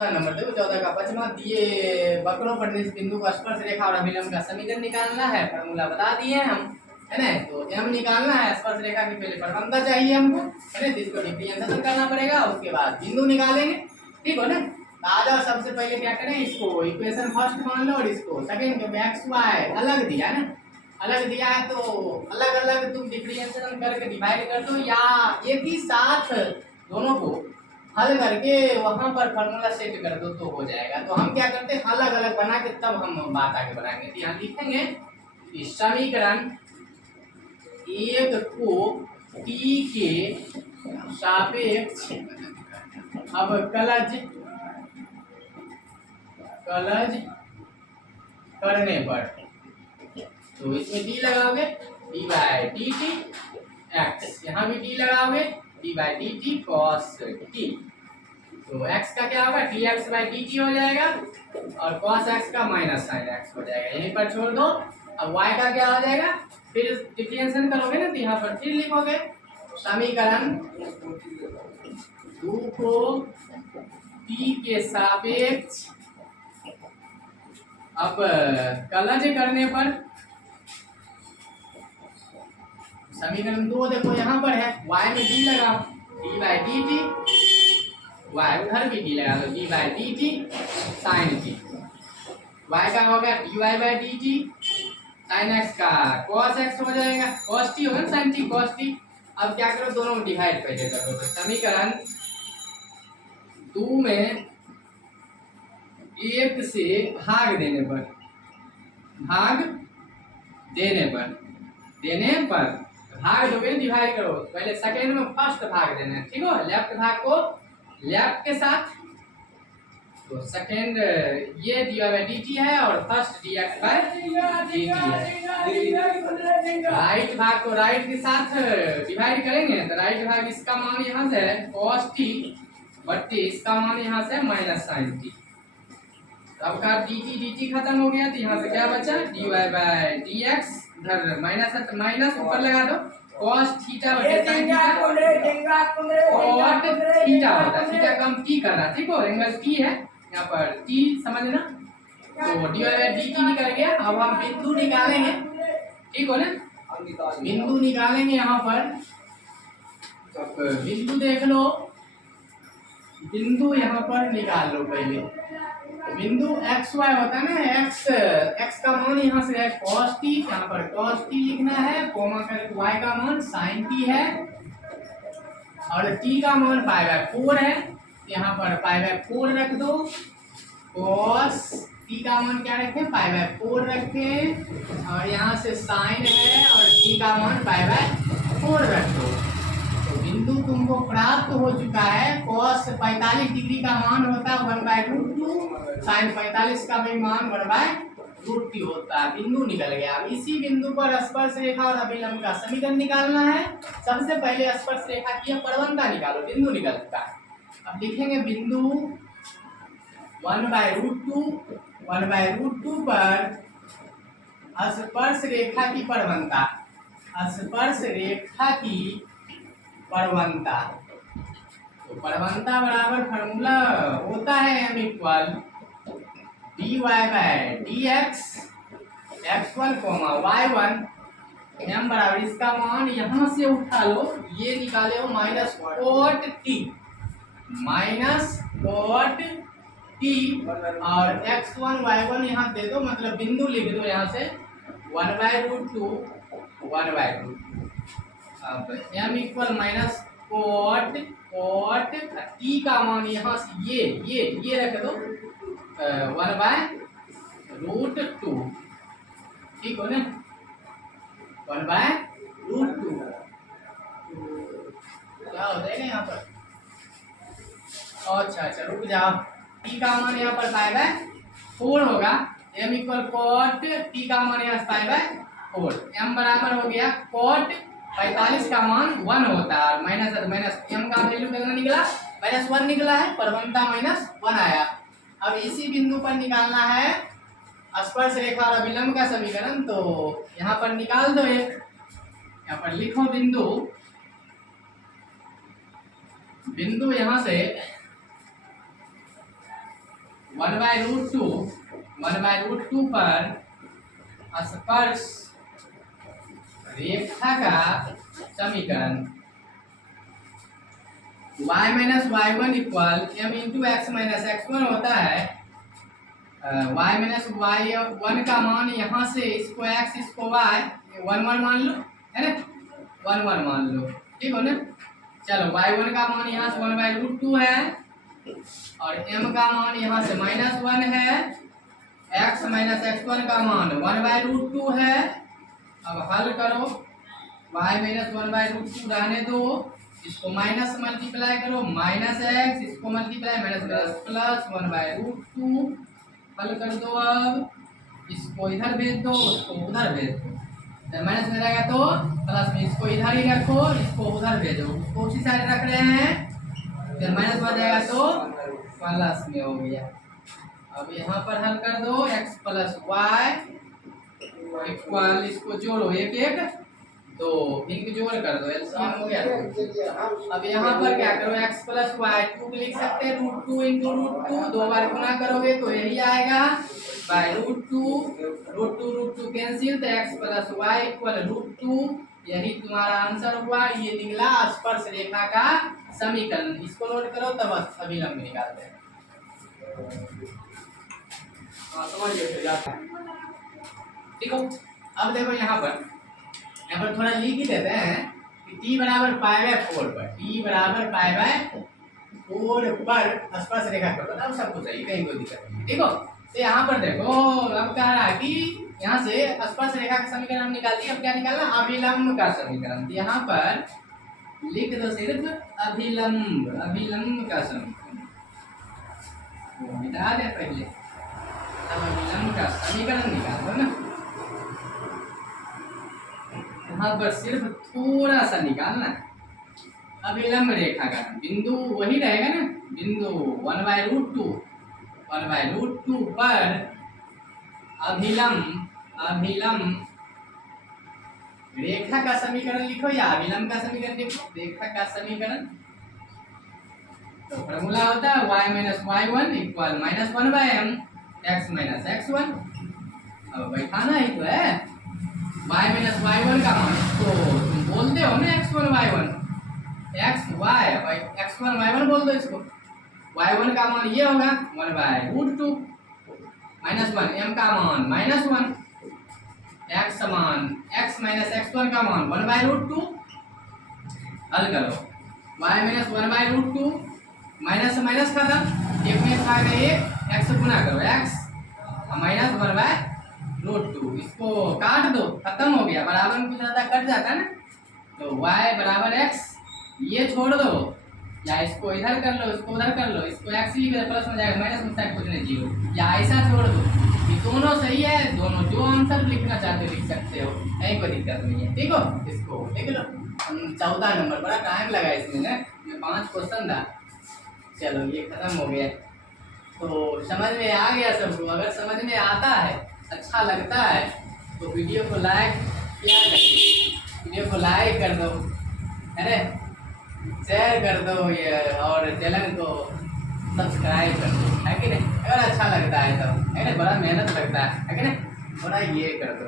Number देखो 14 का पचमा दिए वक्रों पर निस बिंदु का स्पर्श रेखा और अभिलंब का समीकरण निकालना है। फॉर्मूला बता दिए हम, है ना। तो एम निकालना है, स्पर्श रेखा की पहले प्रबंधता चाहिए हमको, है ना। जिसको डिफरेंशिएशन करना पड़ेगा, उसके बाद बिंदु निकालेंगे, ठीक हो ना। आ जाओ, सबसे पहले क्या करें, इसको इक्वेशन फर्स्ट मान लो और इसको सेकंड, क्योंकि एक्स वाई अलग दिया है ना, अलग दिया है तो अलग अलग तुम डिफरेंशिएशन करके डिवाइड कर दो, या एक ही साथ दोनों को हल करके वहां पर फॉर्मूला सेट कर दो तो हो जाएगा। तो हम क्या करते हैं, अलग अलग बना के तब हम बात आगे बढ़ाएंगे। तो यहाँ लिखेंगे कि समीकरण एक को टी के सापेक्ष अब कलज करने पर, तो इसमें डी लगाओगे, D by D T x, यहाँ भी डी लगाओगे, D by D T cos T. तो x का क्या होगा, D X by D T हो जाएगा, और cos x का माइनस साइन x हो जाएगा, यहीं पर छोड़ दो। अब y का क्या हो जाएगा, फिर डिफरेंशिएशन करोगे ना तो यहाँ पर फिर लिखोगे समीकरण 2 को t के सापेक्ष अब कलज करने पर, समीकरण 2 देखो यहाँ पर है, y में d लगाओ, D by D T, Y उधर भी डी लगा दो, D by D T sine T, Y का हो गया D Y by D T, sine X का कॉस एक्स हो जाएगा, कॉस टी होगा ना, साइन टी कॉस टी। अब क्या करो, दोनों डिवाइड पहले कर दो, समीकरण 2 में एक से भाग देने पर भाग दोगे, डिवाइड करो, पहले सेकेंड में फर्स्ट भाग देना है, ठीक हो, लेफ्ट भाग को लेफ्ट के साथ, तो सेकेंड ये D Y by D T है और first D X by D T है। राइट भाग को राइट के साथ डिवाइड करेंगे, तो राइट भाग इसका मान यहाँ से कॉस टी बट्टी इसका मान यहाँ से माइनस साइन टी, अब का डी टी खत्म हो गया, तो यहाँ से क्या बचा, D Y by D X, इधर माइनस है तो माइनस ऊपर लगा दो, cos थीटा बटे sin थीटा, cot थीटा होता है, थीटा कम t कर रहा, ठीक हो, एंगल t है यहाँ पर t समझना। तो D Y by D T निकल गया। अब हम बिंदु निकालेंगे, ठीक हो ना, बिंदु निकालेंगे यहाँ पर। बिंदु देख लो, बिंदु यहाँ पर निकाल लो पहले। बिंदु एक्स वाई होता है ना, एक्स का मान यहाँ से है cos t, यहाँ पर cos t लिखना है, कोमा करके y का मान sin t है, और t का मान पाई बाय 4 है, यहाँ पर पाई बाय 4 रख दो, cos t का मान क्या रखें, पाई बाय 4 रखें, और यहाँ से sin है और t का मान पाई बाय 4 रख दो। तो बिंदु तुमको प्राप्त हो चुका है, cos 45 डिग्री का मान होता है 1/√2, साइन 45 का भी मान 1/√2 होता है, बिंदु निकल गया। अब इसी बिंदु पर स्पर्श रेखा और अभिलंब का समीकरण निकालना है। सबसे पहले स्पर्श रेखा की प्रवणता निकालो, बिंदु निकल चुका है। अब लिखेंगे बिंदु 1/√2 पर स्पर्श रेखा की प्रवणता, स्पर्श रेखा की प्रवणता, तो प्रवणता बराबर फॉर्मूला होता है m equal D Y by D X x1 y1, m बराबर इसका मान यहाँ से उठा लो, ये निकाले हो माइनस cot t, और x1 y1 यहाँ दे दो, मतलब बिंदु लिख दो यहाँ से 1/√2 अब m equal minus cot t का मान यहाँ से ये रख दो 1/√2, ठीक हो ना, 1/√2 क्या हो जाएगा यहाँ पर। अच्छा रुक जाओ, t का मान यहाँ पर पाई बाय 4 होगा, m इक्वल cot t का मान यहाँ से पाई बाय 4, m बराबर हो गया cot 45 का मान 1 होता है, माइनस m का वैल्यू कितना निकला, -1 निकला है, प्रवणता -1 आया। अब इसी बिंदु पर निकालना है स्पर्श रेखा और अभिलंब का समीकरण, तो यहाँ पर निकाल दो एक, यहाँ पर लिखो बिंदु यहाँ से 1/√2 पर स्पर्श रेखा का समीकरण y minus y1 equal m into x minus x1 होता है। y माइनस y1 का मान यहाँ से इसको x इसको y 1 1 मान लो, है ना, 1 1 मान लो, ठीक हो ना। चलो y1 का मान यहाँ से 1/√2 है और m का मान यहाँ से -1 है, x माइनस x1 का मान 1/√2 है। अब हल करो, y माइनस 1/√2 रहने दो, इसको माइनस मल्टीप्लाई करो, माइनस एक्स, इसको मल्टीप्लाई माइनस प्लस 1/√2 हल कर दो। अब इसको इधर भेज दो, उसको उधर भेज दो, जब माइनस में रहेगा तो प्लस में, इसको इधर ही रखो, इसको उधर भेजो, उसको उसी साइड रख रहे हैं, जब माइनस में जाएगा तो प्लस में हो गया। अब यहाँ पर हल कर दो, x प्लस वाई इक्वल, इसको जोड़ो, 1 1 2, इनके जोड़ कर दो, एलसीएम हो गया। अब यहाँ पर क्या करो, x प्लस वाई 2 लिख सकते हैं, √2 इंटू √2, 2 बार गुना करोगे तो यही आएगा √2 कैंसिल, तो x प्लस वाई इक्वल √2, यही तुम्हारा आंसर हुआ। ये निकला स्पर्श रेखा का समीकरण। इसको नोट करो, तब अभिलंब निकालते हैं। ठीक हो। अब देखो यहाँ पर थोड़ा लिख ही देते हैं कि t बराबर π/4 पर, t बराबर π/4 पर स्पर्श रेखा पर, अब सब कुछ सही, कहीं कोई दिक्कत नहीं, ठीक हो। तो यहाँ पर देखो, अब कह रहा है कि यहाँ से स्पर्श रेखा का समीकरण हम निकाल दिए, अब क्या निकालना, अभिलंब का समीकरण। तो यहाँ पर लिख दो सिर्फ अभिलंब का समीकरण, वो मिटा दे पहले, अब अभिलंब का समीकरण निकाल दो ना। यहाँ पर सिर्फ थोड़ा सा निकालना, अभिलंब रेखा का बिंदु वही रहेगा ना, बिंदु 1/√2 पर अभिलंब रेखा का समीकरण लिखो या अभिलंब का समीकरण लिखो। रेखा का समीकरण तो फॉर्मूला होता है y minus y1 equal -1/m x minus x1। अब बैठाना ही तो है, y माइनस y1 का मान, तो तुम बोलते हो ना x1 y1, x1 y1 बोल दो इसको। y1 का मान ये होगा 1/√2 -1, m का मान -1, x माइनस x1 का मान 1/√2। हल करो, y माइनस 1/√2 माइनस माइनस खत्म, एक में था गए x गुना करो, x माइनस 1/√2, इसको काट दो, खत्म हो गया, बराबर में कुछ ज्यादा कट जाता है ना, तो y बराबर x, ये छोड़ दो या इसको इधर कर लो, इसको उधर कर लो, इसको x लिख दो, प्लस में जाएगा, माइनस में साइड कुछ नहीं, 0, या ऐसा छोड़ दो। ये दोनों सही है, दोनों जो आंसर लिखना चाहते हो लिख सकते हो, कहीं कोई दिक्कत नहीं है, ठीक हो। इसको लिख लो। 14 नंबर, बड़ा टाइम लगा इसमें ना, 5 क्वेश्चन था। चलो ये खत्म हो गया, तो समझ में आ गया सबको। अगर समझ में आता है, अच्छा लगता है, तो वीडियो को लाइक किया करो, वीडियो को लाइक कर दो, अरे शेयर कर दो ये, और चैनल को सब्सक्राइब कर दो, है कि नहीं। अगर अच्छा लगता है तो, है ना, बड़ा मेहनत लगता है कि नहीं, थोड़ा ये कर दो।